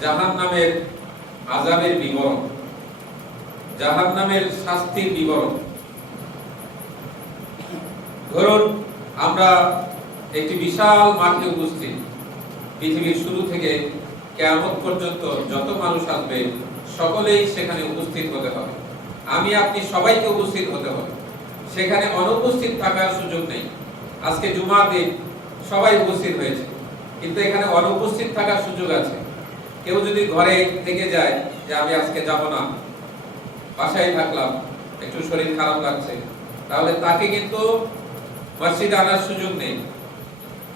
জাহান্নামের আযাবের বিবরণ, জাহান্নামের শাস্তির বিবরণ। ধরুন আমরা একটি বিশাল মাঠে উপস্থিত, পৃথিবীর শুরু থেকে কিয়ামত পর্যন্ত যত মানুষ আসবে সকলেই সেখানে উপস্থিত হতে হবে। আমি আপনি সবাইকে উপস্থিত হতে হবে, সেখানে অনুপস্থিত থাকার সুযোগ নেই। আজকে জুমার দিন সবাই উপস্থিত হয়েছে, কিন্তু এখানে অনুপস্থিত থাকার সুযোগ আছে। কেউ যদি ঘরে থেকে যায় যে আমি আজকে যাব না, বাসায় থাকলাম, একটু শরীর খারাপ লাগছে, তাহলে তাকে কিন্তু মসজিদে আনার সুযোগ নেই।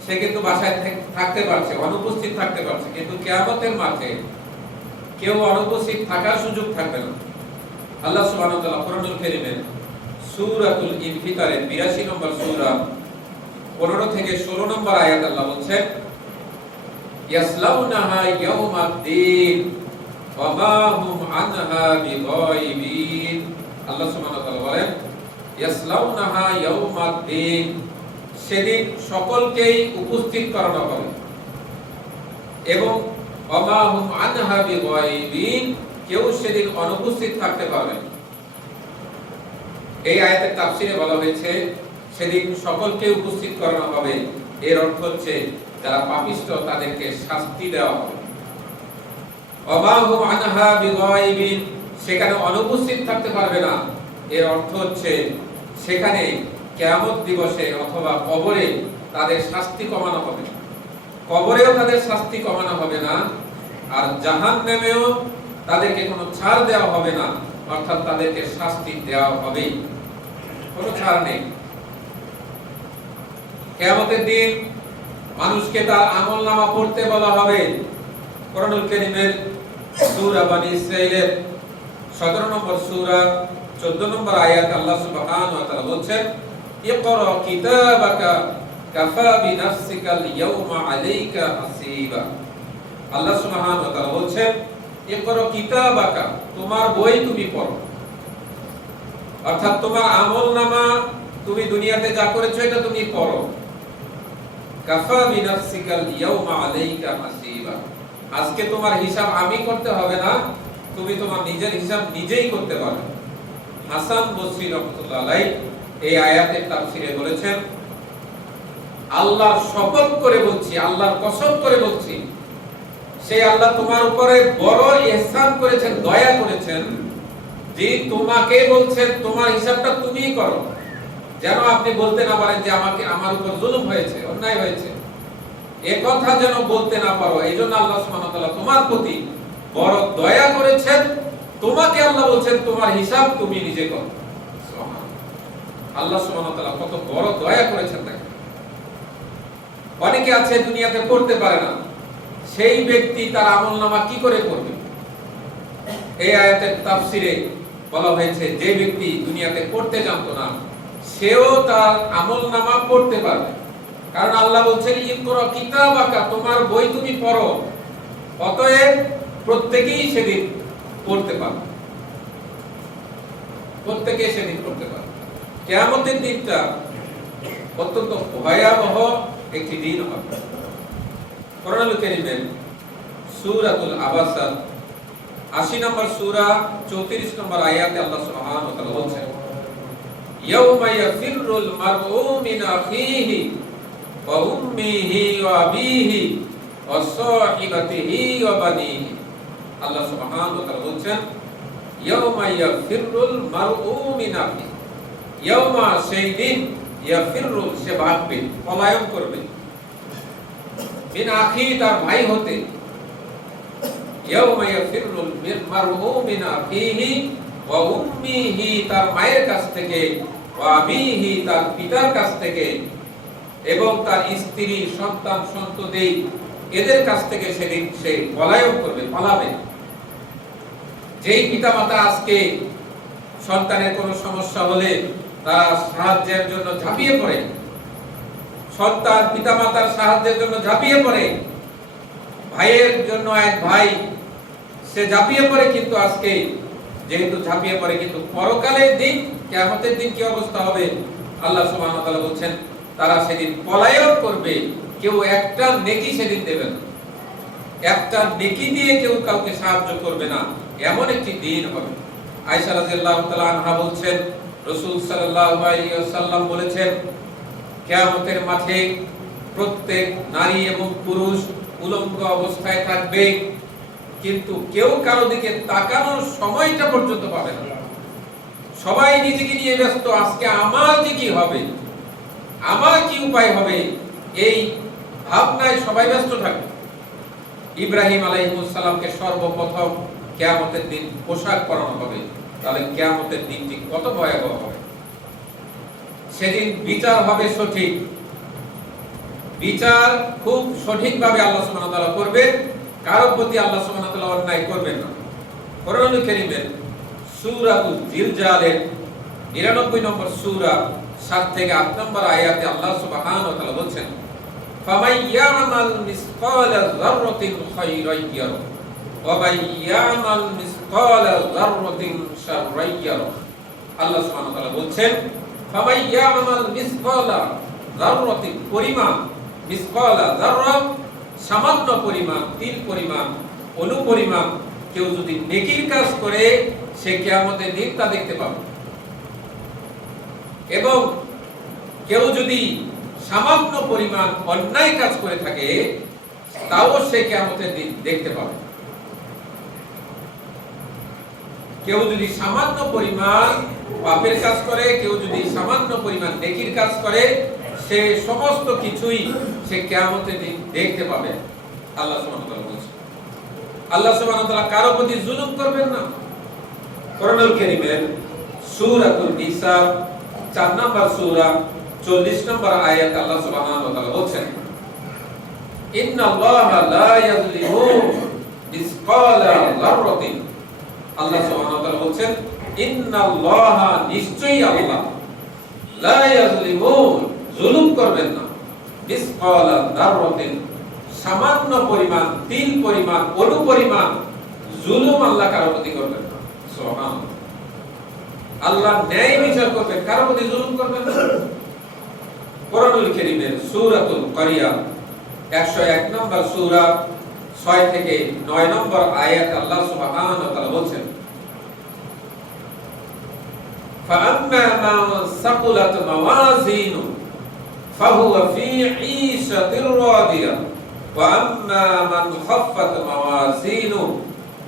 সে কিন্তু বাসায় থাকতে পারছে, অনুপস্থিত থাকতে পারছে, কিন্তু কিয়ামতের মাঠে কেউ অনুপস্থিত থাকার সুযোগ থাকবে না। আল্লাহ সুবহানাহু ওয়া তাআলা কোরআনুল কারীমের সূরাতুল ইনফিতারের ৮২ নম্বর সূরা ১৫ থেকে ১৬ নম্বর আয়াত আল্লাহ বলছেন, ইয়াসলাউনাহা ইয়াউমাদ্দিন ওয়া মা হুম আনহা বিগায়িবিন। আল্লাহ সুবহানাহু ওয়া তাআলা বলেন, ইয়াসলাউনাহা ইয়াউমাদ্দিন, সেদিন সকলকেই উপস্থিত করানো হবে, এবং ওয়া মা হুম আনহা বিগায়িবিন, কেউ সেদিন অনুপস্থিত থাকতে পারবে না। এই আয়াতের তাফসীরে বলা হয়েছে সেদিন সকলকে উপস্থিত করানো হবে, এর অর্থ হচ্ছে যারা পাপিষ্ঠ তাদেরকে শাস্তি দেওয়া হবে। ওয়া মা হুম আনহা বিগায়িবিন, সেখানে অনুপস্থিত থাকতে পারবে না, এর অর্থ হচ্ছে সেখানে কিয়ামত দিবসে অথবা কবরে তাদের শাস্তি কমানো হবে। কবরেও তাদের শাস্তি কমানো হবে না, আর জাহান্নামেও তাদেরকে কোনো ছাড় দেওয়া হবে না, অর্থাৎ তাদেরকে শাস্তি দেওয়া হবে, কোনো ছাড় নেই। কিয়ামতের দিন মানুষকে তার আমলনামা পড়তে বলা হবে। কোরআনুল কারীমের সূরা বনী ইসরাঈলের ১৭ নম্বর সূরা ১৪ নম্বর আয়াতে আল্লাহ সুবহানাহু ওয়া তাআলা বলছেন, ইকরা কিতাবাকা কাফা বিনাফসিকাল ইয়াওমা আলাইকা হাসিবা। আল্লাহ সুবহানাহু ওয়া তাআলা বলছেন, ইকরা কিতাবাকা, তোমার বই তুমি পড়ো, অর্থাৎ তোমার আমলনামা তুমি দুনিয়াতে যা করেছো এটা তুমি পড়ো। কাফা বিনাফসিকাল ইয়াওমা আলাইকা হাসিবা, আজকে তোমার হিসাব আমি করতে হবে না, তুমি তোমার নিজের হিসাব নিজেই করতে পারবে। হাসান বসরি রাহমাতুল্লাহ আলাইহি এই আয়াতের তাফসীরে বলেছেন, আল্লাহর শপথ করে বলছি, আল্লাহর কসম করে বলছি, সেই আল্লাহ তোমার উপরে বড় ইহসান করেছেন, দয়া করেছেন, যে তোমাকে বলছেন তোমার হিসাবটা তুমিই করো, যেন আপনি বলতে না পারেন যে আমাকে আমার উপর জুলুম হয়েছে, অন্যায় হয়েছে, এ কথা যেন বলতে না পারো। এইজন্য আল্লাহ সুবহানাহু ওয়া তাআলা তোমার প্রতি বড় দয়া করেছেন, তোমাকে আল্লাহ বলছেন তোমার হিসাব তুমি নিজে করো। আল্লাহ সুবহানাহু ওয়া তাআলা কত বড় দয়া করেছেন দেখেন। অনেকে আছে দুনিয়াতে পড়তে পারে না, সেই ব্যক্তি তার আমলনামা কি করে পড়বে? এই আয়াতের তাফসীরে বলা হয়েছে যে ব্যক্তি দুনিয়াতে পড়তে জানতো না সেও তার আমলনামা পড়তে পারবে, কারণ আল্লাহ বলছেন, ইকরা কিতাবাকা, তোমার বই তুমি পড়ো। অতএব প্রত্যেকেই সেদিন পড়তে পারবে, প্রত্যেকেই সেদিন পড়তে পারবে। কিয়ামতের দিনটা অত্যন্ত ভয়াবহ একটি দিন হবে। কোরআনুল কারীমের সূরাতুল আবাসা ৮০ নম্বর সূরা ৩৪ নম্বর আয়াতে আল্লাহ সুবহানাহু ওয়া তাআলা বলেন, ইয়াউমা ইয়াফিরুল মারউ মিন আখিহি ওয়া উম্মিহি ওয়া আবিহি ওয়া সাহিবাতিহি ওয়া বানিহি। আল্লাহ সুবহানাহু ওয়া তাআলা বলেন, ইয়াউমা ইয়াফিরুল মারউ মিন আখিহি, ইয়াউমা, সেই দিন, ইয়াফিরু, সে ভাগবে, পলায়ন করবে, মিন আখি, তার ভাই হতে, ইয়াউমা ইয়াফিরুল মারউ মিন আখিহি ওয়া উম্মিহি, তার মায়ের কাছ থেকে, ওয়া আবিহি, তার পিতার কাছ থেকে, এবং তার স্ত্রী, সন্তান, সন্ততি, এদের কাছ থেকে সেদিন সে পলায়ন করবে, পালাবে। যেই পিতামাতা আজকে সন্তানের কোনো সমস্যা হলে তারা সাহায্যের জন্য ঝাঁপিয়ে পড়ে, সন্তান পিতামাতার সাহায্যের জন্য ঝাঁপিয়ে পড়ে, ভাইয়ের জন্য এক ভাই সে ঝাঁপিয়ে পড়ে, কিন্তু আজকে যেহেতু ঝাঁপিয়ে পড়ে, কিন্তু পরকালের দিন, কিয়ামতের দিন কি অবস্থা হবে? আল্লাহ সুবহানাহু ওয়া তাআলা বলেন, তারা সেদিন পলায়ন করবে, কেউ একটা নেকি সেদিন দেবে না। একটা নেকি দিয়ে কেউ কাউকে সাহায্য করবে না, এমন একটি দিন হবে। আয়েশা রাদিয়াল্লাহু তাআলা আনহা বলছেন, রাসূল সাল্লাল্লাহু আলাইহি ওয়াসাল্লাম বলেছেন, কিয়ামতের মাঠে প্রত্যেক নারী এবং পুরুষ উলঙ্গ অবস্থায় থাকবে, কিন্তু কেউ কারো দিকে তাকানোর সময়টা পর্যন্ত পাবে না। সবাই নিজেকে নিয়ে ব্যস্ত, আজকে আমার যে কি হবে, আমার কি উপায় হবে, এই ভাবনায় সবাই ব্যস্ত থাকবে। ইব্রাহিম আলাইহিস সালামকে সর্বপ্রথম কিয়ামতের দিন পোশাক পরানো হবে, তাহলে কিয়ামতের দিনটি কত ভয়াবহ হবে। সেদিন বিচার হবে সঠিক, বিচার খুব সঠিকভাবে আল্লাহ সুবহানাহু ওয়া তাআলা করবেন, কারো প্রতি আল্লাহ সুবহানাহু ওয়া তাআলা অন্যায় করবেন না। কোরআনুল কারীমের সূরাতুল জিলজালের 99 নম্বর সূরা 7 থেকে 8 নম্বর আয়াতে আল্লাহ সুবহানাহু ওয়া তাআলা বলেন, ফামান ইয়ামাল মিসকালা যাররাতিন খায়রান ইয়ারা ওয়া মান ইয়ামাল মিসকালা যাররাতিন শাররান ইয়ারা। আল্লাহ সুবহানাহু ওয়া তাআলা বলেন, ফামান ইয়ামাল মিসকালা যাররাতিন, পরিমাণ, মিসকালা যাররা সামান্য পরিমাণ, তিল পরিমাণ, অণু পরিমাণ কেউ যদি নেকির কাজ করে, সে কিয়ামতের দিন তা দেখতে পাবে। এবং কেউ যদি সামান্য পরিমাণ অন্যায় কাজ করে থাকে, তাও সে কিয়ামতের দিন দেখতে পাবে। কেউ যদি সামান্য পরিমাণ পাপের কাজ করে, কেউ যদি সামান্য পরিমাণ নেকির কাজ করে, সে সমস্ত কিছুই সে কিয়ামতের দিন দেখতে পাবে। আল্লাহ সুবহানাহু ওয়া তাআলা বলেছেন, আল্লাহ সুবহানাহু ওয়া তাআলা কারো প্রতি জুলুম করবেন না। কোরআনুল কারীমের সূরাতুন নিসা 4 নম্বর সূরা 40 নম্বর আয়াতে আল্লাহ সুবহানাহু ওয়া তাআলা বলেন, ইন্নাল্লাহা লা ইয়াযলিমু মিসকালা যাররাতিন। আল্লাহ সুবহানাহু ওয়া তাআলা বলেন, ইন্নাল্লাহা, নিশ্চয়ই আল্লাহ, লা ইয়াযলিমু, জুলুম করবেন না, মিসকালা যাররাতিন, সামান্য পরিমাণ, তিল পরিমাণ, অণু পরিমাণ জুলুম আল্লাহ কারো প্রতি করবেন না। সুবহানাল্লাহ, আল্লাহ ন্যায় বিচার করবেন, কারো প্রতি জুলুম করবেন না। কোরআনুল কারীমের সূরাতুল কারিয়া 101 নম্বর সূরা 6 থেকে 9 নম্বর আয়াতে আল্লাহ সুবহানাহু ওয়া তাআলা বলেন, ফাআম্মা মান সাকুলাত মাওয়াজিনু ফাহুয়া ফি ঈশাতির রাদিয়া ওয়া আম্মা মান খাফফাত মাওয়াজিনু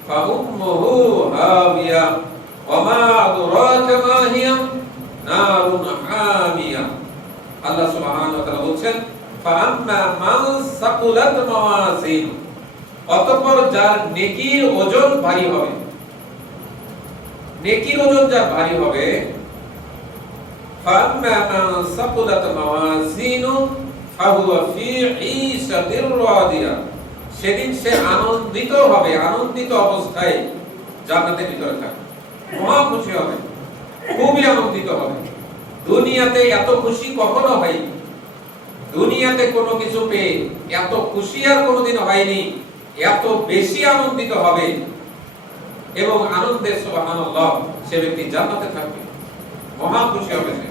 ফাউম্মুহু হাবিয়া ওয়া মা আদরাকা মা হিয়া নারুন হামিয়া। আল্লাহ সুবহানাহু ওয়া তাআলা বলেন, ফাআম্মা মান সাকুলাত মাওয়াজিনু, অতঃপর যার নেকির ওজন ভারী হবে, নেকির ওজন যার ভারী হবে, ফাআম্মা মান সাকুলাত মাওয়াজিনু ফাহুয়া ফি ঈশাতির রাদিয়া, সেদিন সে আনন্দিত হবে, আনন্দিত অবস্থায় জান্নাতের ভিতরে থাকবে, মহা খুশি হবে, খুবই আনন্দিত হবে। দুনিয়াতে এত খুশি কখনো হয়নি, দুনিয়াতে কোনো কিছু পেয়ে এত খুশি আর কোনোদিন হয়নি, এত বেশি আনন্দিত হবে এবং আনন্দে সুবহানাল্লাহ সে ব্যক্তি জান্নাতে থাকবে, মহা খুশি হবে সে।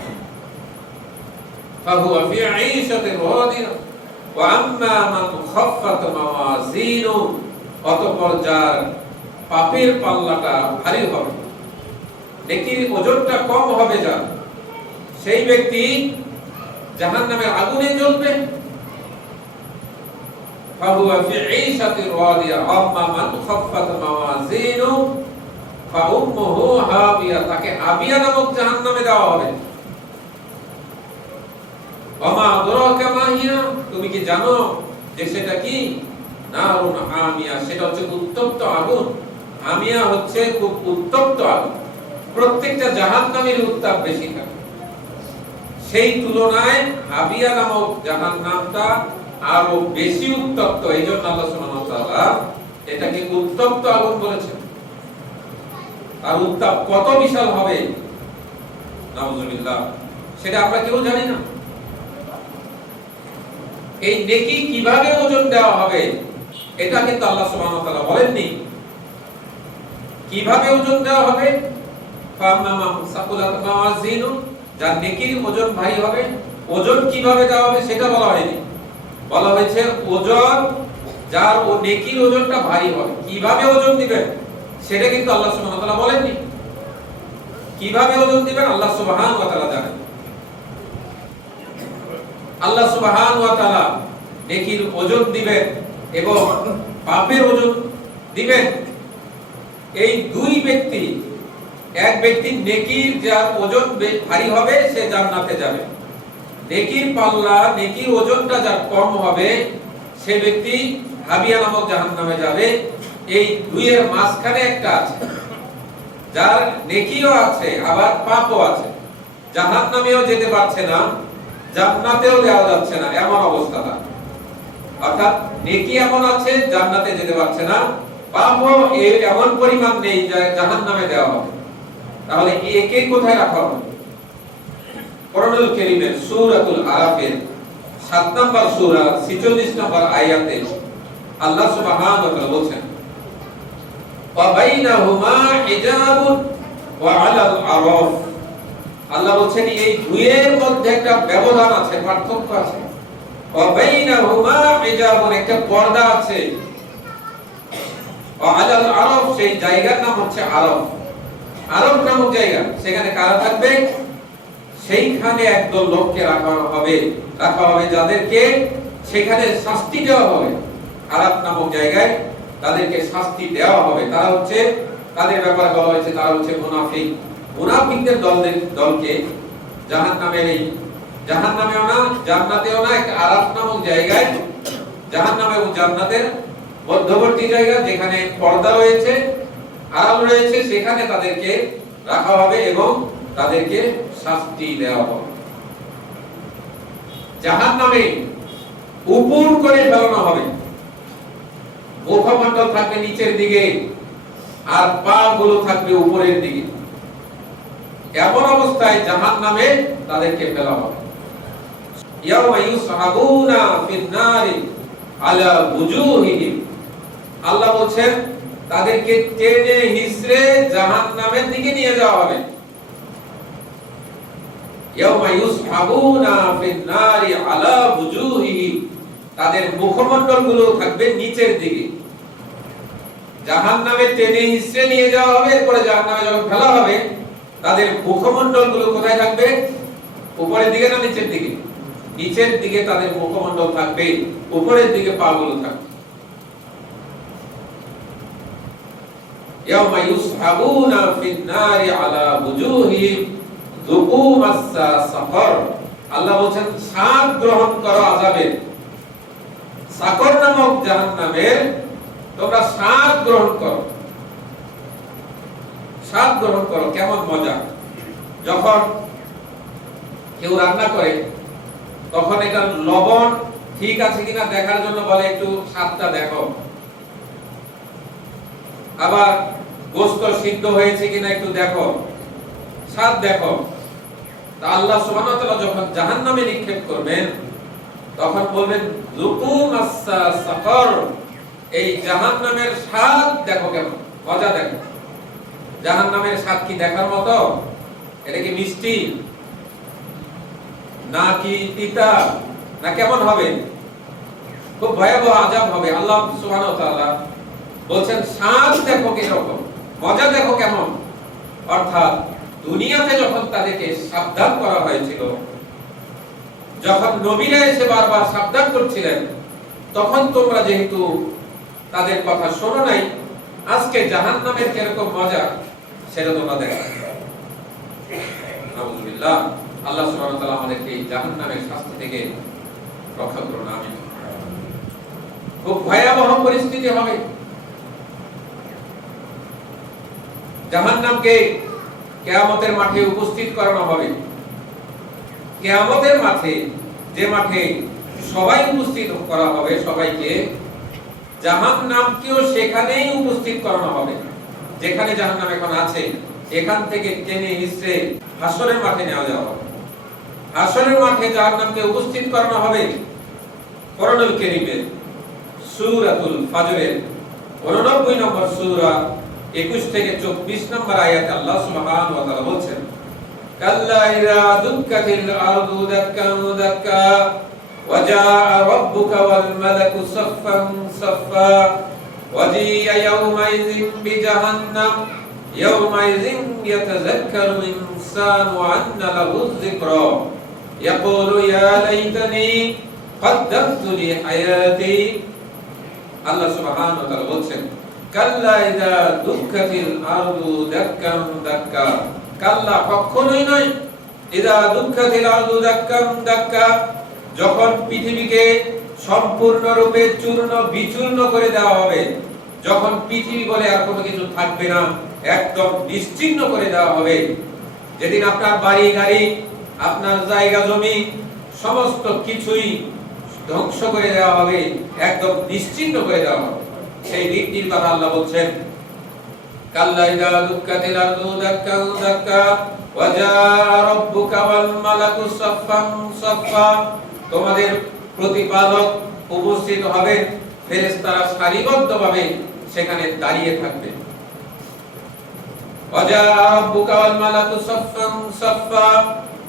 ফাহুয়া ফি ঈশাতির রাদিয়া ওয়া আম্মা মান খাফফাত মাওয়াজিনু, অতঃপর যার পাপের পাল্লাটা ভারী হবে, নেকির ওজনটা কম হবে, যার, সেই ব্যক্তি জাহান্নামের আগুনে জ্বলবে। ফাহুয়া ফি ঈশাতির রাদিয়া আম্মা মান খাফফাত মাওয়াজিনু ফাউম্মুহু হাবিয়া, তাকে হাবিয়া নামক জাহান্নামে দেওয়া হবে। ওয়া মা আদরাকা মা হিয়া, তুমি কি জানো যে সেটা কি? নারুন হামিয়া, সেটা হচ্ছে উত্তপ্ত আগুন। হামিয়া হচ্ছে খুব উত্তপ্ত আগুন, প্রত্যেকটা জাহান্নামের উত্তাপ বেশি থাকে, সেই তুলনায় হাবিয়া নামক জাহান্নামটা আরো বেশি উত্তপ্ত। এই জন্য আল্লাহ সুবহানাহু ওয়া তাআলা এটাকে উত্তপ্ত আগুন বলেছেন। আর উত্তাপ কত বিশাল হবে, নাউযুবিল্লাহ, সেটা আমরা কেউ জানি না। এই নেকি কিভাবে ওজন দেওয়া হবে, এটা কিন্তু আল্লাহ সুবহানাহু ওয়া তাআলা বলেননি। কিভাবে ওজন দেওয়া হবে? ফাআম্মা মান সাকুলাত মাওয়াজিনু, যার নেকির ওজন ভারী হবে, ওজন কিভাবে দেওয়া হবে সেটা বলা হয়নি। বলা হয়েছে ওজন যার ও নেকির ওজনটা ভারী হবে। কিভাবে ওজন দিবেন সেটা কিন্তু আল্লাহ সুবহানাহু ওয়া তাআলা বলেননি। কিভাবে ওজন দিবেন আল্লাহ সুবহানাহু ওয়া তাআলা জানেন। আল্লাহ সুবহানাহু ওয়া তাআলা নেকির ওজন দিবেন এবং পাপের ওজন দিবেন। এই দুই ব্যক্তি, এক ব্যক্তি নেকির যার ওজন ভারী হবে সে জান্নাতে যাবে, নেকির পাল্লা নেকির ওজনটা যার কম হবে সে ব্যক্তি হাবিয়া নামক জাহান্নামে যাবে। এই দুইয়ের মাঝখানে একটা আছে, যার নেকিও আছে আবার পাপও আছে, জাহান্নামেও যেতে পারছে না, জান্নাতেও যাওয়া যাচ্ছে না, এমন অবস্থাটা। অর্থাৎ নেকি এমন আছে জান্নাতে যেতে পারছে না, পাপও এমন পরিমাণ নেই যে জাহান্নামে দেওয়া হবে। তাহলে একে কোথায় রাখা হবে? কোরআনুল কারীমের সূরাতুল আরাফের 7 নম্বর সূরা 46 নম্বর আয়াতে আল্লাহ সুবহানাহু ওয়া তাআলা বলেন, ওয়া বাইনাহুমা হিজাবুন ওয়া আলাল আরাফ। আল্লাহ বলেন এই দুইয়ের মধ্যে একটা ব্যবধান আছে, পার্থক্য আছে। ওয়া বাইনাহুমা হিজাবুন, একটা পর্দা আছে। ওয়া আলাল আরাফ, সেই জায়গার নাম হচ্ছে আরাফ। আরাফ নামক জায়গা, সেখানে কারা থাকবে? সেইখানে একদল লোককে রাখা হবে যাদেরকে সেখানে শাস্তি দেওয়া হবে। আরাফ নামক জায়গায় তাদেরকে শাস্তি দেওয়া হবে। তারা হচ্ছে, তাদের ব্যাপারে বলা হয়েছে তারা হচ্ছে মুনাফিক। মুনাফিকদের দলকে জাহান্নামের, এই জাহান্নামেও না জান্নাতেও না, একটা আরাফ নামক জায়গায়, জাহান্নাম এবং জান্নাতের মধ্যবর্তী জায়গা যেখানে পর্দা রয়েছে, আড়াল রয়েছে, সেখানে তাদেরকে রাখা হবে এবং তাদেরকে শাস্তি দেওয়া হবে। জাহান্নামে উপর করে ফেলানো হবে, মুখমণ্ডল থাকবে নিচের দিকে আর পা গুলো থাকবে উপরের দিকে। এমন অবস্থায় জাহান্নামে তাদেরকে ফেলা হবে। ইয়াওমা ইউসহাবুনা ফিন নারি আলা বুজুহিহিম, আল্লাহ বলেন তাদেরকে টেনে হিচড়ে জাহান্নামের দিকে নিয়ে যাওয়া হবে। ইয়াওমা ইউসহাবুনা ফিন নারি আলা বুজুহিহিম, তাদের মুখমণ্ডলগুলো থাকবে নিচের দিকে। জাহান্নামে টেনে হিচড়ে নিয়ে যাওয়া হবে, এরপরে জাহান্নামে যখন ফেলা হবে তাদের মুখমণ্ডলগুলো কোথায় থাকবে? উপরের দিকে না নিচের দিকে? নিচের দিকে তাদের মুখমণ্ডল থাকবে, উপরের দিকে পাগুলো থাকবে। ইয়াওমা ইউসহাবুনা ফিন নারি আলা বুজুহিহিম যুকু মাসসা সাকর, আল্লাহ বলেন স্বাদ গ্রহণ করো আযাবের। সাকর নামক জাহান্নামের তোমরা স্বাদ গ্রহণ করো। স্বাদ গ্রহণ করো, কেমন মজা! যখন কেউ রান্না করে তখন এটা লবণ ঠিক আছে কিনা দেখার জন্য বলে একটু স্বাদটা দেখো, আবার গোশত সিদ্ধ হয়েছে কিনা একটু দেখো, স্বাদ দেখো। তা আল্লাহ সুবহানাহু ওয়া তাআলা যখন জাহান্নামে নিক্ষেপ করবেন তখন বলবেন যুকু মাসসা সাকর, এই জাহান্নামের স্বাদ দেখো, কেমন মজা দেখো। জাহান্নামের স্বাদ কি দেখার মতো? এটা কি মিষ্টি না কি তিতা না কেমন হবে? খুব ভয়াবহ আযাব হবে। আল্লাহ সুবহানাহু ওয়া তাআলা বলেন স্বাদ দেখো কিরকম, মজা দেখো কেমন। অর্থাৎ দুনিয়াতে যখন তাদেরকে সাবধান করা হয়েছিল, যখন নবীরা এসে বারবার সাবধান করছিলেন, তখন তোমরা যেহেতু তাদের কথা শোনো নাই, আজকে জাহান্নামের কিরকম মজা সেটা তোমরা দেখো। নাউযুবিল্লাহ, আল্লাহ সুবহানাহু ওয়া তাআলা আমাদেরকে এই জাহান্নামের শাস্তি থেকে রক্ষা করুন, আমিন। খুব ভয়াবহ পরিস্থিতি হবে। জাহান্নামকে কিয়ামতের মাঠে উপস্থিত করানো হবে। কিয়ামতের মাঠে, যে মাঠে সবাই উপস্থিত করা হবে, সবাইকে, জাহান্নামকেও সেখানেই উপস্থিত করানো হবে। যেখানে জাহান্নাম এখন আছে এখান থেকে টেনে হিচড়ে হাসরের মাঠে নেওয়া যাওয়া হবে। হাসরের মাঠে জাহান্নামকে উপস্থিত করানো হবে। কোরআনুল কারীমের সূরাতুল ফাজরের 89 নম্বর সূরা 21 থেকে 24 নম্বর আয়াতে আল্লাহ সুবহানাহু ওয়া তাআলা বলেন, কাল্লা ইযা দুক্কাতিল আরদু দাক্কান দাক্কা وجاء ربك والملك صفا صفا وجيء يومئذ بجهنم يومئذ يتذكر الإنسان وأنى له الذكرى يقول يا ليتني قدمت لحياتي আল্লাহ সুবহানাহু ওয়া তাআলা বলছেন কাল্লা ইযা দুক্কাতিল আরদু দাক্কান দাক্কা কাল্লা কখনোই নয় ইযা দুক্কাতিল আরদু দাক্কান দাক্কা যখন পৃথিবীকে সম্পূর্ণরূপে চূর্ণ বিচূর্ণ করে দেওয়া হবে যখন পৃথিবী বলে আর কোনো কিছু থাকবে না একদম নিশ্চিহ্ন করে দেওয়া হবে যেদিন আপনার বাড়ি গাড়ি আপনার জায়গা জমি সমস্ত কিছুই ধ্বংস করে দেওয়া হবে একদম নিশ্চিহ্ন করে দেওয়া হবে সেই দিনটির কথা আল্লাহ বলছেন কাল্লা ইযা দুক্কাতিল আরদু দাক্কান দাক্কা ওয়া জাআ রাব্বুকা ওয়াল মালাকু সাফফান সাফফা তোমাদের প্রতিপালক উপস্থিত হবেন ফেরেশতারা সারিবদ্ধভাবে সেখানে দাঁড়িয়ে থাকবে ওয়া জাআ রাব্বুকা ওয়াল মালাকু সাফফান সাফফা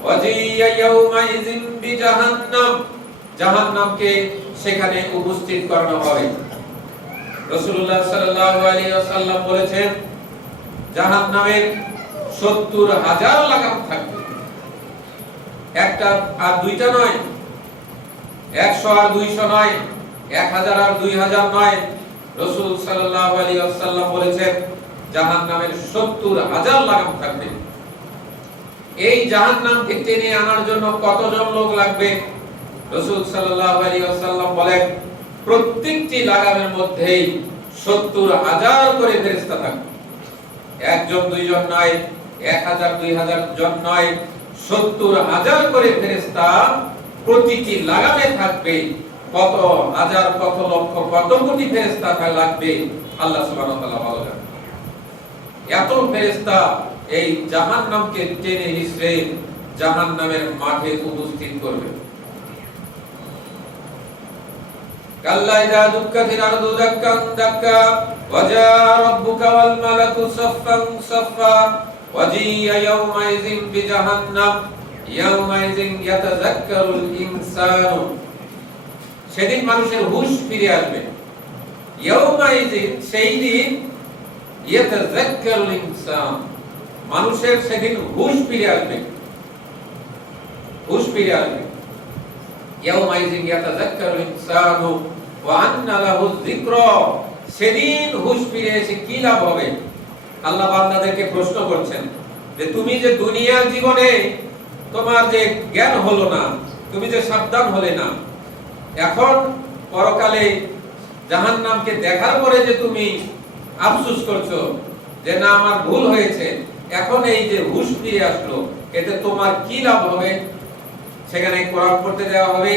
ওয়া জিয়া ইয়াউমাইযিন বিজাহান্নাম জাহান্নামকে সেখানে উপস্থিত করানো হবে রাসূলুল্লাহ সাল্লাল্লাহু আলাইহি ওয়াসাল্লাম বলেছেন জাহান্নামের ৭০,০০০ লাগাম থাকবে একটা আর দুইটা নয় ১০০ আর ২০০ নয় ১০০০ আর ২০০০ নয় রাসূল সাল্লাল্লাহু আলাইহি ওয়াসাল্লাম বলেছেন জাহান্নামের ৭০,০০০ লাগাম থাকবে এই জাহান্নামকে টেনে আনার জন্য কতজন লোক লাগবে রাসূল সাল্লাল্লাহু আলাইহি ওয়াসাল্লাম বলেন প্রত্যেকটি লাগামের মধ্যেই ৭০,০০০ করে ফেরেশতা থাকবে একজন দুইজন নয় ১০০০ ২০০০ জন নয় ৭০,০০০ করে ফেরেশতা প্রতিটি লাগামে থাকবে কত হাজার কত লক্ষ কত কোটি ফেরেশতা লাগবে আল্লাহ সুবহানাহু ওয়া তাআলা বলেন এত ফেরেশতা এই জাহান্নামকে টেনে হিঁচড়ে জাহান্নামের মাঠে উপস্থিত করবে কাল্লা ইযা দুক্কাতিল আরদু দাক্কান দাক্কা ওয়া জাআ রাব্বুকা ওয়াল মালাকু সাফফান সাফফা ওয়া জিয়া ইয়াউমাইযিন বিজাহান্নাম ইয়াউমাইযিন ইয়াতাযাক্কারুল ইনসানু সেদিন মানুষের হুঁশ ফিরে আসবে ইয়াউমাইযিন সেই দিন ইয়াতাযাক্কারুল ইনসান মানুষের সেদিন হুঁশ ফিরে আসবে হুঁশ ফিরে আসবে ইয়াউমাইযিন ইয়াতাযাক্কারুল ইনসানু ওয়া আন্না লাহু যিকরা সেদিন হুঁশ ফিরে এসে কি লাভ হবে আল্লাহ বান্দাদেরকে প্রশ্ন করছেন যে তুমি যে দুনিয়ার জীবনে তোমার যে জ্ঞান হলো না তুমি যে সাবধান হলে না এখন পরকালে জাহান্নামকে দেখার পরে যে তুমি আফসোস করছো যে না আমার ভুল হয়েছে এখন এই যে হুঁশ ফিরে আসলো এতে তোমার কি লাভ হবে সেখানে কোরআন পড়তে দেওয়া হবে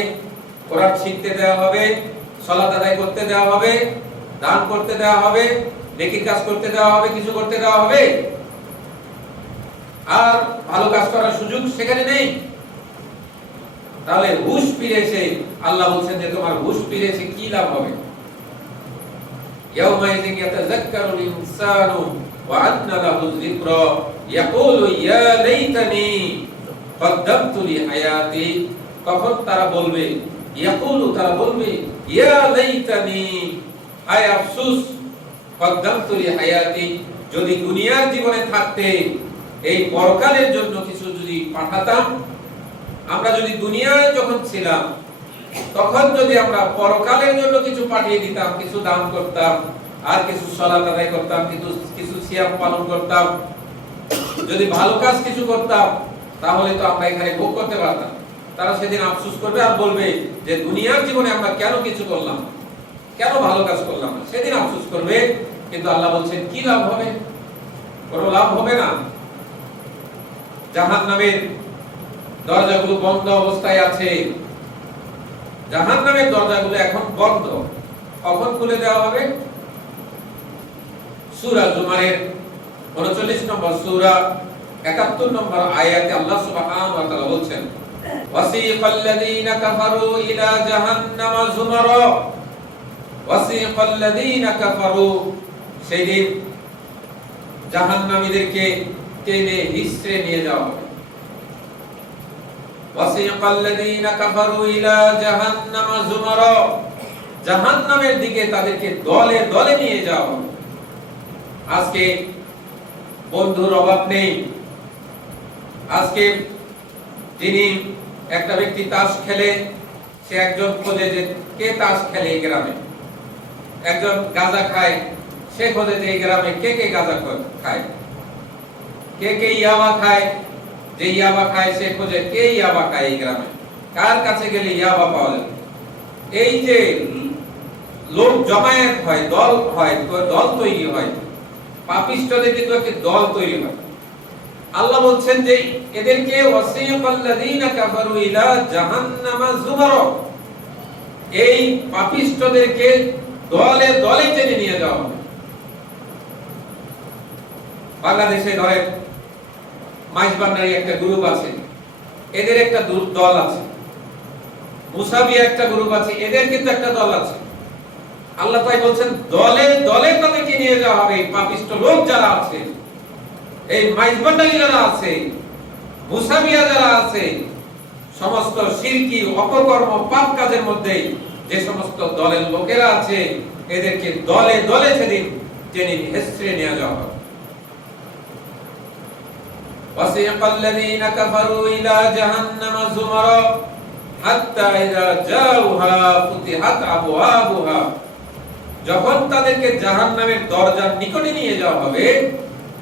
কোরআন শিখতে দেওয়া হবে সালাত আদায় করতে দেওয়া হবে দান করতে দেওয়া হবে নেকির কাজ করতে দেওয়া হবে কিছু করতে দেওয়া হবে আর ভালো কাজ করার সুযোগ সেখানে নেই তাহলে হুঁশ ফিরে এসে আল্লাহ বলছেন যে তোমার হুঁশ ফিরে এসে কি লাভ হবে ইয়াউমাইযিন ইয়াতাযাক্কারুল ইনসানু ওয়া আন্না লাহু যিকরা ইয়াকুলু ইয়া লাইতানি কদ্দামতু লি হায়াতি তখন তারা বলবে ইয়াকুলু তারা বলবে ইয়া লাইতানি হায় আফসোস কদ্দামতু লি হায়াতি যদি দুনিয়ার জীবনে থাকতে এই পরকালের জন্য কিছু যদি পাঠাতাম আমরা যদি দুনিয়ায় যখন ছিলাম তখন যদি আমরা পরকালের জন্য কিছু পাঠিয়ে দিতাম কিছু দান করতাম আর কিছু সালাত আদায় করতাম কিছু সিয়াম পালন করতাম যদি ভালো কাজ কিছু করতাম তাহলে তো আমরা এখানে ভোগ করতে পারতাম তারা সেদিন আফসোস করবে আর বলবে যে দুনিয়ার জীবনে আমরা কেন কিছু করলাম কেন ভালো কাজ করলাম না সেদিন আফসোস করবে কিন্তু আল্লাহ বলছেন কি লাভ হবে কোনো লাভ হবে না জাহান্নামের দরজাগুলো বন্ধ অবস্থায় আছে জাহান্নামের দরজাগুলো এখন বন্ধ কখন খুলে দেওয়া হবে সূরা জুমারের 39 নম্বর সূরা 71 নম্বর আয়াতে আল্লাহ সুবহানাহু ওয়া তাআলা বলছেন ওয়াসিকাল্লাযীনা কাফারু ইলা জাহান্নামা যুমারা ওয়াসিকাল্লাযীনা কাফারু সেদিন জাহান্নামীদেরকে টেনে হিঁচড়ে নিয়ে যাওয়া হবে ওয়াসিকাল্লাযীনা কাফারু ইলা জাহান্নামা যুমারা, জাহান্নামের দিকে তাদেরকে দলে দলে নিয়ে যাও। আজকে বন্ধুর অভাব নেই। আজকে যিনি একটা ব্যক্তি তাস খেলে, সে একজন খোঁজে যে কে তাস খেলে এই গ্রামে। একজন গাঁজা খায়, সে খোঁজে যে এই গ্রামে কে কে গাঁজা খায়। কে কে ইয়াবা খায়, যে ইয়াবা খায় সে খোঁজে কে ইয়াবা খায় এই গ্রামে, কার কাছে গেলে ইয়াবা পাওয়া যাবে। এই যে লোক জমায়েত হয়, দল হয়, দল তৈরি হয়, পাপিষ্ঠদের কিন্তু একটা দল তৈরি হয়। আল্লাহ বলছেন যে এদেরকে ওয়াসিকাল্লাযীনা কাফারু ইলা জাহান্নামা যুমারা, এই পাপিষ্ঠদেরকে দলে দলে টেনে নিয়ে যাওয়া হবে। বাংলাদেশে ধরেন মাইজবান্ডারি একটা গ্রুপ আছে, এদের একটা দল আছে। মুসাবিয়া একটা গ্রুপ আছে, এদের কিন্তু একটা দল আছে। আল্লাহ তাই বলছেন দলে দলে তাদেরকে নিয়ে যাওয়া হবে। পাপিষ্ঠ লোক যারা আছে, এই মাইজবান্ডারি যারা আছে, মুসাবিয়া যারা আছে, সমস্ত শিরকি অপকর্ম পাপ কাজের মধ্যে যে সমস্ত দলের লোকেরা আছে, এদেরকে দলে দলে সেদিন টেনে হেসড়ে নিয়ে যাওয়া হবে। ওয়াসিকাল্লাযীনা কাফারু ইলা জাহান্নামা যুমারা হাত্তা ইযা জাউহা ফুতিহাত আবওয়াবুহা, যখন তাদেরকে জাহান্নামের দরজার নিকটে নিয়ে যাওয়া হবে,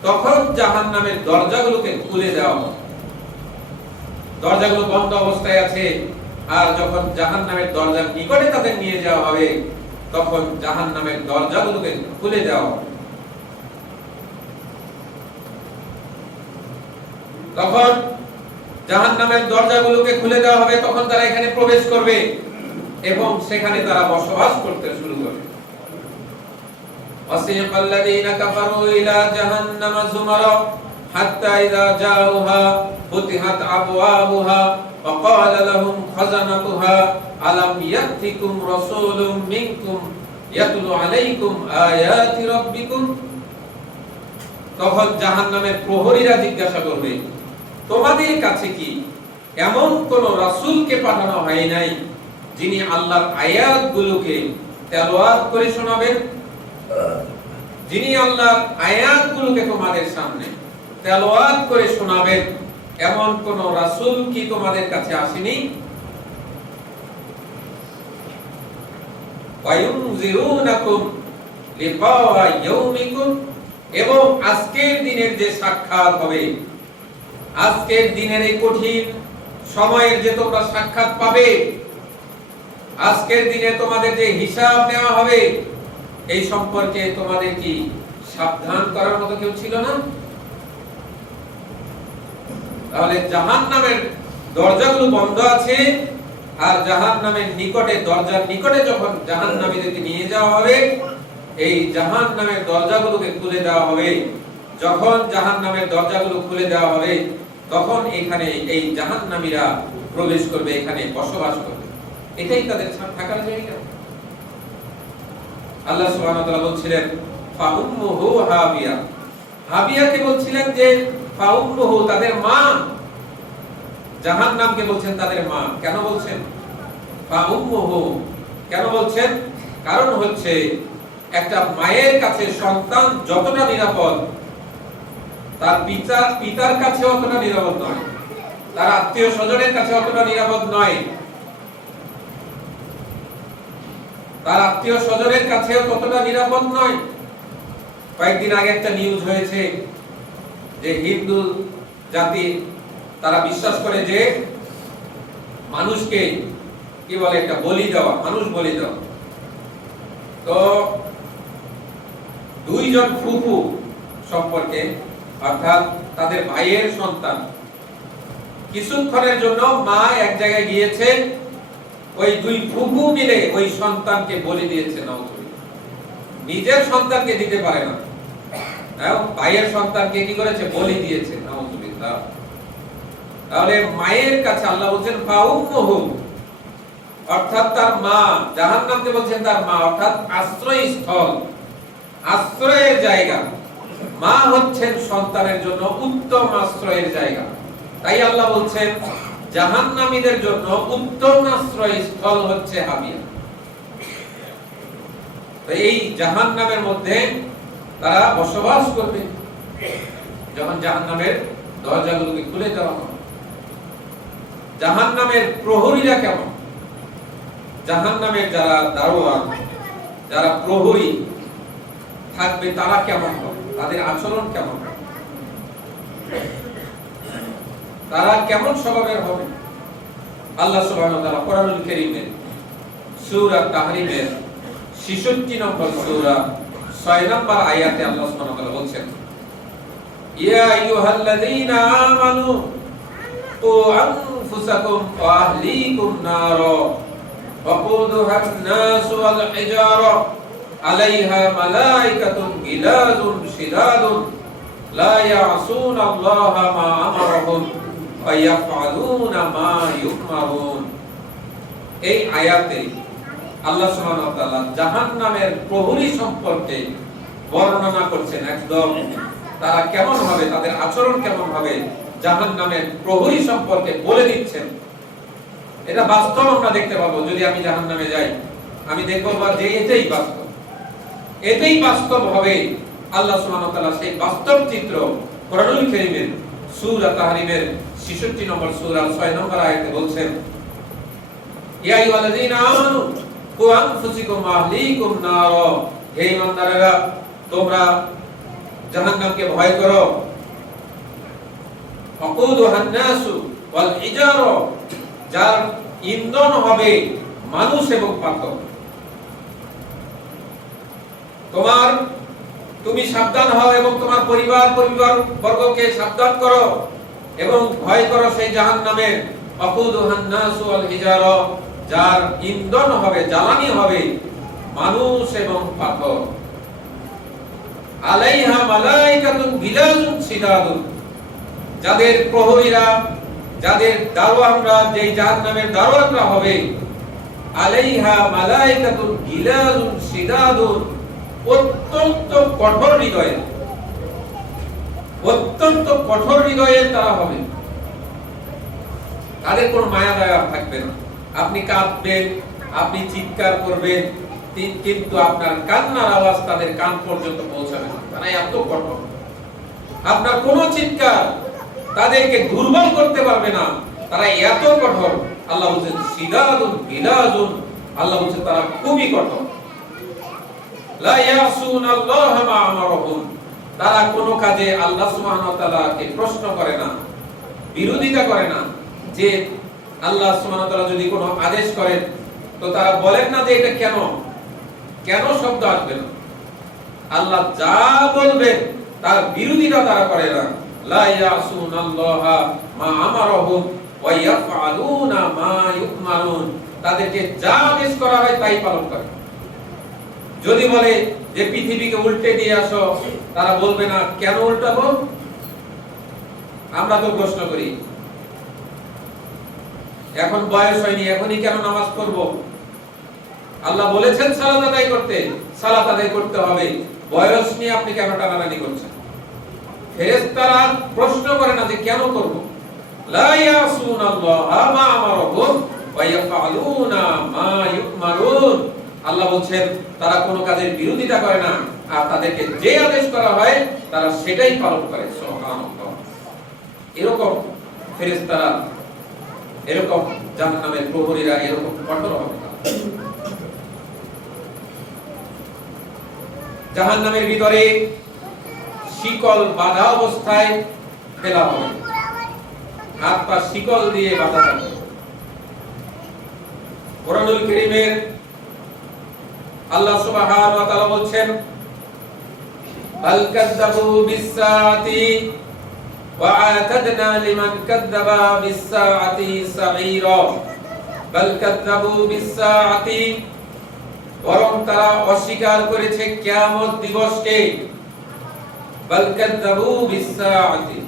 তখন জাহান্নামের দরজাগুলোকে খুলে দেওয়া হবে। দরজাগুলো বন্ধ অবস্থায় আছে, আর যখন জাহান্নামের দরজার নিকটে তাদের নিয়ে যাওয়া হবে, তখন জাহান্নামের দরজাগুলোকে খুলে দেওয়া হবে। তখন জাহান্নামের দরজাগুলোকে খুলে দেওয়া হবে, তখন তারা এখানে প্রবেশ করবে এবং সেখানে তারা বসবাস করতে শুরু করবে। ওয়াসিকাল্লাযীনা কাফারু ইলা জাহান্নামা যুমারা হাত্তা ইযা জাউহা ফুতিহাত আবওয়াবুহা ওয়া ক্বালা লাহুম খাযানাতুহা আলাম ইয়াতিকুম রাসূলুম মিনকুম ইয়াতলু আলাইকুম আয়াতি রাব্বিকুম, তখন জাহান্নামের প্রহরীরা জিজ্ঞাসা করবে, তোমাদের কাছে কি এমন কোন রাসূলকে পাঠানো হয় নাই যিনি আল্লাহর আয়াতগুলোকে তেলাওয়াত করে শোনাবেন? যিনি আল্লাহর আয়াতগুলোকে তোমাদের সামনে তেলাওয়াত করে শোনাবেন, এমন কোন রাসূল কি তোমাদের কাছে আসেনি? ওয়ায়ুনজিরুনাকুম লিকা ইয়াউমিকুম, এবং আজকের দিনের যে সাক্ষাৎ হবে, আজকের দিনের এই কঠিন সময়ের যে তোমরা সাক্ষাৎ পাবে, আজকের দিনে তোমাদের যে হিসাব নেওয়া হবে, এই সম্পর্কে তোমাদের কি সাবধান করার মতো কেউ ছিল না? তাহলে জাহান্নামের দরজাগুলো বন্ধ আছে, আর জাহান্নামের নিকটে, দরজার নিকটে যখন জাহান্নামীদেরকে নিয়ে যাওয়া হবে, এই জাহান্নামের দরজাগুলোকে খুলে দেওয়া হবে। যখন জাহান্নামের দরজাগুলো খুলে দেওয়া হবে, তখন এখানে এই জাহান্নামীরা প্রবেশ করবে, এখানে বসবাস করবে। এটাই তাদের থাকার জায়গা। আল্লাহ সুবহানাহু ওয়া তাআলা বলছিলেন ফাউম্মুহু হাবিয়া, হাবিয়াকে বলছিলেন যে ফাউম্মুহু, তাদের মা। জাহান্নামকে বলছেন তাদের মা। কেন বলছেন ফাউম্মুহু? কেন বলছেন? কারণ হচ্ছে একটা মায়ের কাছে সন্তান যতটা নিরাপদ, তার পিতার কাছে অতটা নিরাপদ নয়, তার আত্মীয় স্বজনের কাছে অতটা নিরাপদ নয়, তার আত্মীয় স্বজনের কাছেও ততটা নিরাপদ নয়। কয়েকদিন আগে একটা নিউজ হয়েছে যে হিন্দু জাতি তারা বিশ্বাস করে যে মানুষকে কি বলে, একটা বলি দেওয়া, মানুষ বলি দেওয়া। তো দুইজন ফুফু সম্পর্কে, অর্থাৎ তাদের ভাইয়ের সন্তান, কিছুক্ষণের জন্য মা এক জায়গায় গিয়েছে, ওই দুই ফুফু মিলে ওই সন্তানকে বলি দিয়েছে। নিজের সন্তানকে দিতে পারে না, ভাইয়ের সন্তানকে কি করেছে, বলি দিয়েছে। তাহলে মায়ের কাছে আল্লাহ বলছেন ফাউম্মুহু, অর্থাৎ তার মা। জাহান্নামকে বলছেন তার মা, অর্থাৎ আশ্রয়স্থল, আশ্রয়ের জায়গা। মা হচ্ছেন সন্তানের জন্য উত্তম আশ্রয়ের জায়গা। তাই আল্লাহ বলছেন জাহান্নামীদের জন্য উত্তম আশ্রয় স্থল হচ্ছে হাবিয়া। এই জাহান্নামের মধ্যে তারা বসবাস করবে। যখন জাহান্নামের দরজাগুলোকে খুলে দেওয়া হবে, জাহান্নামের প্রহরীরা কেমন, জাহান্নামের যারা দারোয়ান, যারা প্রহরী থাকবে তারা কেমন হবে, তাদের আচরণ কেমন, তারা কেমন স্বভাবের হবে। আল্লাহ সুবহানাহু ওয়া তাআলা কোরআনুল কারীমের সূরা তাহরিমের 66 নম্বর সূরা 6 নম্বর আয়াতে আল্লাহ সুবহানাহু ওয়া তাআলা বলছেন, ইয়া আইয়ুহাল্লাযীনা আমানু কু আনফুসাকুম ওয়া আহলিকুম নার ওয়াকুদুহা আন-নাস ওয়াল হিজারা আলাইহা মালাইকাতুন গিলাযুন শিদাদুন লা ইয়াসুনাল্লাহা মা আমারাহুম ওয়া ইয়াফআলুনা মা ইউমারুন। এই আয়াতে আল্লাহ সুবহানাহু ওয়া তাআলা জাহান্নামের প্রহরী সম্পর্কে বর্ণনা করছেন। একদম তারা কেমন হবে, তাদের আচরণ কেমন হবে, জাহান্নামের প্রহরী সম্পর্কে বলে দিচ্ছেন। এটা বাস্তব আমরা দেখতে পাবো। যদি আমি জাহান্নামে যাই, আমি দেখব যে এটাই বাস্তব, এটাই বাস্তব হবে। আল্লাহ সুবহানাহু ওয়া তাআলা সেই বাস্তব চিত্র কোরআনুল কারীমের সূরা তাহরিমের 66 নম্বর সূরা 6 নম্বর আয়াতে বলছেন, ইয়া আইয়ুহাল্লাযীনা আমানু কু আনফুসাকুম ওয়া আহলিকুম নার। হে ঈমানদারেরা, তোমরা জাহান্নামকে ভয় করো। ওয়াকুদুহান নাসু ওয়াল হিজারা, যার ইন্ধন হবে মানুষ এবং পাথর। তুমি সাবধান হও এবং তোমার পরিবার বর্গকে সাবধান করো এবং ভয় করো সেই জাহান্নামের। ওয়াকুদুহান নাসু ওয়াল হিজারা, যার ইন্ধন হবে, জ্বালানি হবে মানুষ এবং পাথর। আলাইহা মালাইকাতুন গিলাযুন শিদাদুন, যাদের প্রহরীরা, যাদের দারোয়ানরা, যেই জাহান্নামের দারোয়ানরা হবে, আলাইহা মালাইকাতুন গিলাযুন শিদাদুন, অত্যন্ত কঠোর হৃদয়ের, অত্যন্ত কঠোর হৃদয়ের তারা হবে। তাদের কোনো মায়া দয়া থাকবে না। আপনি কাঁদবেন, আপনি চিৎকার করবেন, কিন্তু আপনার কান্নার আওয়াজ তাদের কান পর্যন্ত পৌঁছাবে না। তারা এত কঠোর। আপনার কোনো চিৎকার তাদেরকে দুর্বল করতে পারবে না। তারা এত কঠোর। আল্লাহ বলেন শিদাদুন গিলাযুন, আল্লাহ বলেন তারা খুবই কঠোর। লা ইয়াসুনাল্লাহা মা আমারহুম, তারা কোনো কাজে আল্লাহ সুবহানাহু ওয়া তাআলাকে প্রশ্ন করে না, বিরোধিতা করে না। যে আল্লাহ সুবহানাহু ওয়া তাআলা যদি কোনো আদেশ করেন, তো তারা বলেন না যে এটা কেন, কেন শব্দ আসবে না। আল্লাহ যা বলবেন তার বিরোধিতা তারা করে না। লা ইয়াসুনাল্লাহা মা আমারহুম ওয়া ইয়াফআলুনা মা ইউমারুন, তাদেরকে যা আদেশ করা হয় তাই পালন করে। যদি বলে যে পৃথিবীকে উল্টে দিয়ে আসো, তারা বলবে না কেন উল্টাবো। আমরা তো প্রশ্ন করি, এখন বয়স হয়নি, এখনই কেন নামাজ পড়বো? আল্লাহ বলেছেন সালাত আদায় করতে, সালাত আদায় করতে হবে। বয়স নিয়ে আপনি কেন টানাটানি করছেন? ফেরেশতারা প্রশ্ন করে না যে কেন করব। লা ইয়াসুনাল্লাহা মা আমারহুম ওয়া ইয়াফআলুনা মা ইউমারুন, আল্লাহ বলেন তারা কোনো কাজের বিরোধিতা করে না, আর তাদেরকে যে আদেশ করা হয় তারা সেটাই পালন করে। সুবহানাল্লাহ। এরকম ফেরেশতারা, এরকম জাহান্নামের প্রহরীরা এরকম কঠোর হবে। জাহান্নামের ভিতরে শিকল বাঁধা অবস্থায় ফেলা হবে, হাত পা শিকল দিয়ে বাঁধা থাকবে। কোরআনুল কারীমের আল্লাহ সুবহানাহু ওয়া তাআলা বলেন, বাল কাযযাবু বিস-সাআতি ওয়া আ'তাদনা লিমান কাযযাবা বিস-সাআতি সাঈরা। বাল কাযযাবু বিস-সাআতি, বরং তারা অস্বীকার করেছে কিয়ামত দিবসকে। বাল কাযযাবু বিস-সাআতি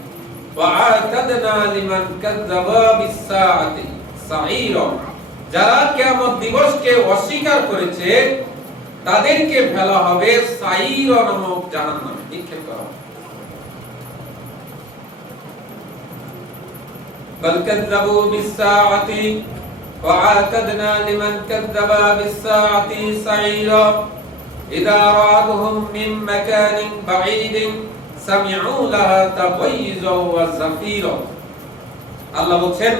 ওয়া আ'তাদনা লিমান কাযযাবা বিস-সাআতি সাঈরা, যারা কিয়ামত দিবসকে অস্বীকার করেছে তাদেরকে ফেলা হবে সাঈর নামক জাহান্নামে, নিক্ষেপ করা হবে। বাল কাযযাবু বিস-সাআতি ওয়া আ'তাদনা লিমান কাযযাবা বিস-সাআতি সাঈরা ইযা রাআতুহুম মিন মাকানিন বাঈদিন সামি'উ লাহা তাগাইযা ওয়া যাফীরা। আল্লাহ বলেন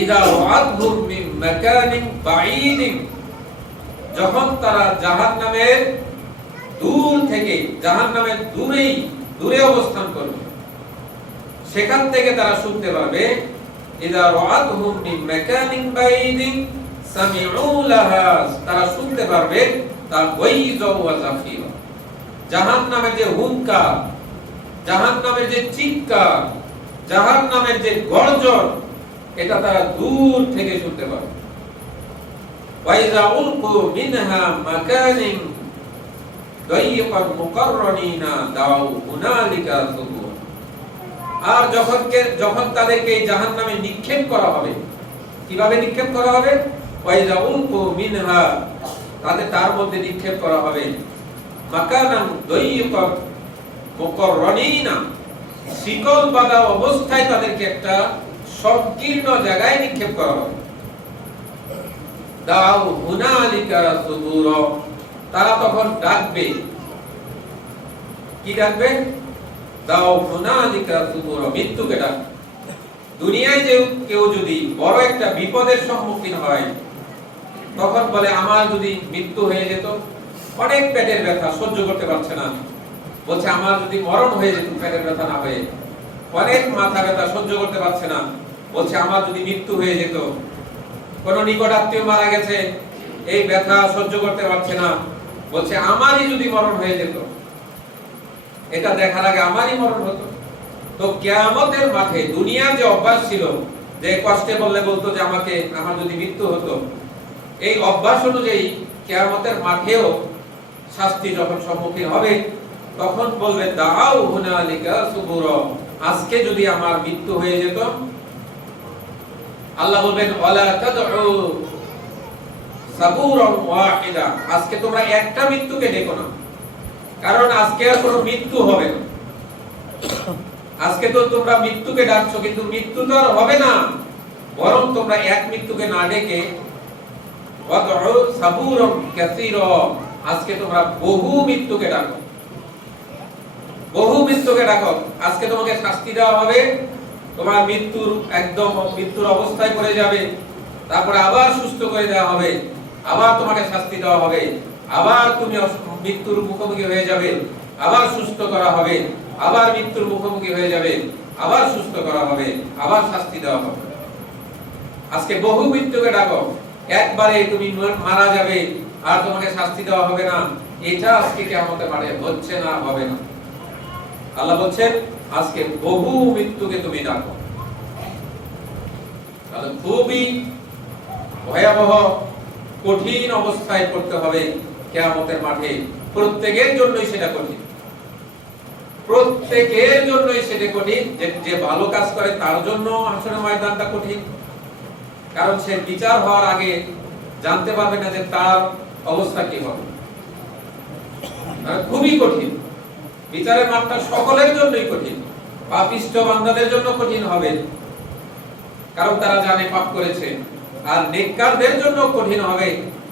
ইযা রাআতুহুম মিন মাকানিন বাঈদিন, যখন তারা জাহান্নামের দূর থেকে, জাহান্নামের দূরে অবস্থান করবে, সেখান থেকে তারা শুনতে পাবে ইযা রাআতুহুম মিন মাকানিন বাঈদিন সামি'উ লাহা, তারা শুনতে পারবে তাগাইযা ওয়া যাফীরা। জাহান্নামের যে হুঙ্কার, জাহান্নামের যে চিৎকার, জাহান্নামের যে গর্জন, এটা তারা দূর থেকে শুনতে পাবে। ওয়া ইযা উলকু মিনহা মাকানিন দায়িকান মুকাররানিনা দাউ হুনালিকা সুবুর। আর যখন তাদেরকে এই জাহান্নামে নিক্ষেপ করা হবে, কিভাবে নিক্ষেপ করা হবে? ওয়া ইযা উলকু মিনহা, তার মধ্যে নিক্ষেপ করা হবে মাকানান দায়িকান মুকাররানিনা, শিকল বাঁধা অবস্থায় তাদেরকে একটা সংকীর্ণ জায়গায় নিক্ষেপ করা হবে। দাউ হুনালিকা সুবুর, তারা তখন ডাকবে, কি ডাকবে? দাউ হুনালিকা সুবুর, মৃত্যুকে ডাকবে। দুনিয়ায় যে কেউ যদি বড় একটা বিপদের সম্মুখীন হয়, তখন বলে আমার যদি মৃত্যু হয়ে যেত, অনেক পেটের ব্যথা সহ্য করতে পারছে না, বলছে আমার যদি মরণ হয়ে যেত পেটের ব্যথা না হয়ে, অনেক মাথা ব্যথা সহ্য করতে পারছে না, বলছে আমার যদি মৃত্যু হয়ে যেত। কোন নিকট আত্মীয় মারা গেছে, এই ব্যথা সহ্য করতে পারছে না, বলছে আমারই যদি মরণ হয়ে যেত, এটা দেখার আগে আমারই মরণ হতো। তো কিয়ামতের মাঠে দুনিয়ার যে অভ্যাস ছিল, যে কষ্টে বললে বলতো যে আমার যদি মৃত্যু হতো, এই অভ্যাস অনুযায়ী কিয়ামতের মাঠেও শাস্তি যখন সম্মুখীন হবে, তখন বলবে দাউ হুনালিকা সুবুর, আজকে যদি আমার মৃত্যু হয়ে যেত। আল্লাহ বলবেন ওয়ালা তাদউ সাবুরান ওয়াহিদা, আজকে তোমরা একটা মৃত্যুকে ডেকো না, কারণ আজকে আর কোনো মৃত্যু হবে না। আজকে তো তোমরা মৃত্যুকে ডাকছো, কিন্তু মৃত্যু তো আর হবে না, বরং তোমরা এক মৃত্যুকে না ডেকে ওয়াদউ সাবুরান কাসীরা, আজকে তোমরা বহু মৃত্যুকে ডাকো, বহু মৃত্যুকে ডাকো। আজকে তোমাকে শাস্তি দেওয়া হবে, তোমার মৃত্যুর অবস্থায় পড়ে যাবে, তারপরে আবার সুস্থ করে দেওয়া হবে, আবার তোমাকে শাস্তি দেওয়া হবে, আবার তুমি মৃত্যুর মুখোমুখি হয়ে যাবে, আবার সুস্থ করা হবে, আবার মৃত্যুর মুখোমুখি হয়ে যাবে, আবার সুস্থ করা হবে, আবার শাস্তি দেওয়া হবে। আজকে বহু মৃত্যুকে ডাকো, একবারে তুমি মারা যাবে আর তোমাকে শাস্তি দেওয়া হবে না, এটা আজকে কিয়ামতের মাঠে হচ্ছে না, হবে না। আল্লাহ বলছেন আজকে বহু মৃত্যুকে তুমি ডাকো। তাহলে খুবই ভয়াবহ কঠিন অবস্থায় পড়তে হবে কিয়ামতের মাঠে। প্রত্যেকের জন্যই সেটা কঠিন, প্রত্যেকের জন্যই সেটা কঠিন। যে ভালো কাজ করে তার জন্য হাসরের ময়দানটা কঠিন, কারণ সে বিচার হওয়ার আগে জানতে পারবে না যে তার অবস্থা কি হবে। খুবই কঠিন বিচারের মাঠটা, সকলের জন্যই কঠিন। পাপিষ্ঠ বান্দাদের জন্য কঠিন হবে, কারণ তারা জানে পাপ করেছে, আর নেককারদের জন্য কঠিন হবে,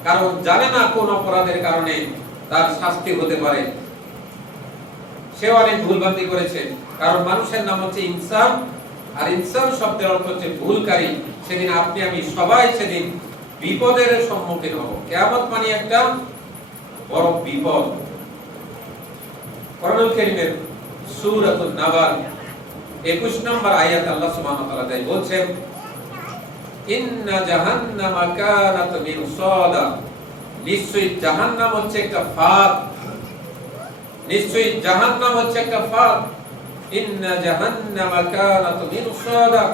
কারণ জানে না কোন অপরাধের কারণে তার শাস্তি হতে পারে। সে অনেক ভুলভ্রান্তি করেছে, কারণ মানুষের নাম হচ্ছে ইনসান, আর ইনসান শব্দের অর্থ হচ্ছে ভুলকারী। সেদিন আপনি আমি সবাই সেদিন বিপদের সম্মুখীন হব। কিয়ামত মানে একটা বড় বিপদ। কোরআনুল কারীমের সূরাতুন নাবার 21 নম্বর আয়াত আল্লাহ সুবহানাহু ওয়া তাআলা বলছেন, ইন্না জাহান্নামা কানাত মিরসাদা, নিশ্চয়ই জাহান্নাম হচ্ছে একটা ফাঁদ, নিশ্চয়ই জাহান্নাম হচ্ছে একটা ফাঁদ। ইন্না জাহান্নামা কানাত মিরসাদা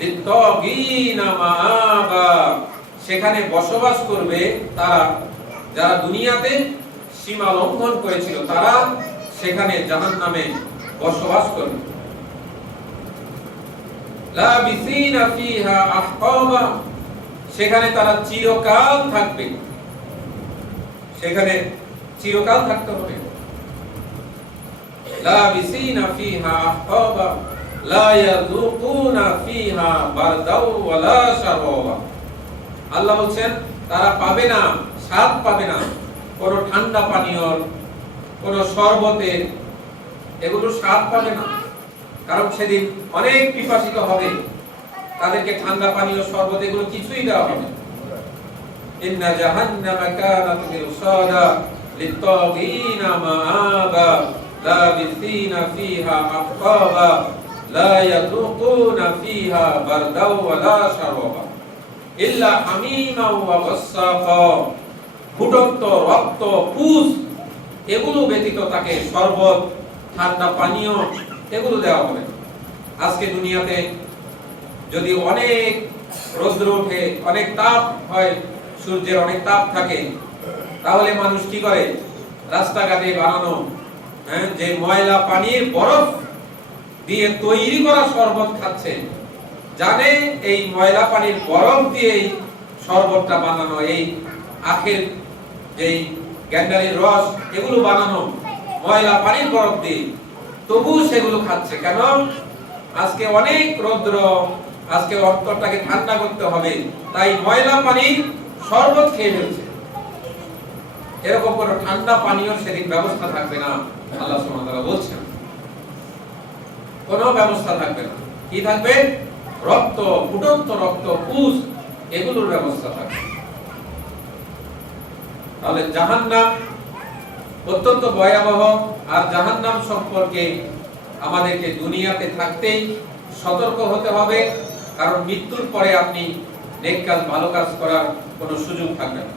লিত্তাগীনা মাআবা, সেখানে বসবাস করবে তারা যারা দুনিয়াতে সীমা লঙ্ঘন করেছিল, তারা সেখানে জাহান্নামে বসবাস করবে। লাবিসিনা ফিহা আহকাবা, সেখানে তারা চিরকাল থাকবে, সেখানে চিরকাল থাকতে হবে। লাবিসিনা ফিহা আহকাবা লা ইয়াযুকুনা ফিহা বারদাও ওয়ালা শারাবা। আল্লাহ বলেন তারা পাবে না, স্বাদ পাবে না কোন ঠান্ডা পানীয়র, কোন শরবতের, এগুলো স্বাদ পাবে না। কারণ সেদিন অনেক পিপাসিত হবে, তাদেরকে ঠান্ডা পানীয়, শরবত এগুলো কিছুই দেওয়া হবে না। ইন্না জাহান্নামা কানাত মিরসাদা লিত-তাগীনা মাআবা লাবিসিনা ফিহা আহকাবা লা ইয়াযুকুনা ফিহা বারদাও ওয়ালা শারাবা ইল্লা হামিমা ওয়া গাসসাকা। ফুটন্ত রক্ত, পুষ এগুলো ব্যতীত তাকে শরবত, ঠান্ডা পানীয় এগুলো দেওয়া হবে। আজকে দুনিয়াতে যদি অনেক রৌদ্র ওঠে, অনেক তাপ হয়, সূর্যের অনেক তাপ থাকে, তাহলে মানুষ কি করে? রাস্তাঘাটে বানানো যে ময়লা পানির বরফ দিয়ে তৈরি করা শরবত খাচ্ছে, জানে এই ময়লা পানির বরফ দিয়েই শরবতটা বানানো, এই আখের যেই গ্যান্ডারির রস এগুলো বানানো ময়লা পানির বরফ দিয়ে, তবু সেগুলো খাচ্ছে। কেন? আজকে অনেক রৌদ্র, আজকে অন্তরটাকে ঠান্ডা করতে হবে, তাই ময়লা পানির শরবত খেয়ে ফেলছে। এরকম কোন ঠান্ডা পানীয় সেদিন ব্যবস্থা থাকবে না, আল্লাহ সুবহানাহু ওয়া তাআলা বলছেন। কোনো ব্যবস্থা থাকবে না। কি থাকবে? রক্ত, ফুটন্ত রক্ত, পুষ এগুলোর ব্যবস্থা থাকবে। তাহলে জাহান্নাম অত্যন্ত ভয়াবহ। আর জাহান্নাম সম্পর্কে আমাদেরকে দুনিয়াতে থাকতেই সতর্ক হতে হবে, কারণ মৃত্যুর পরে আপনি নেক কাজ, ভালো কাজ করার কোনো সুযোগ থাকবে না।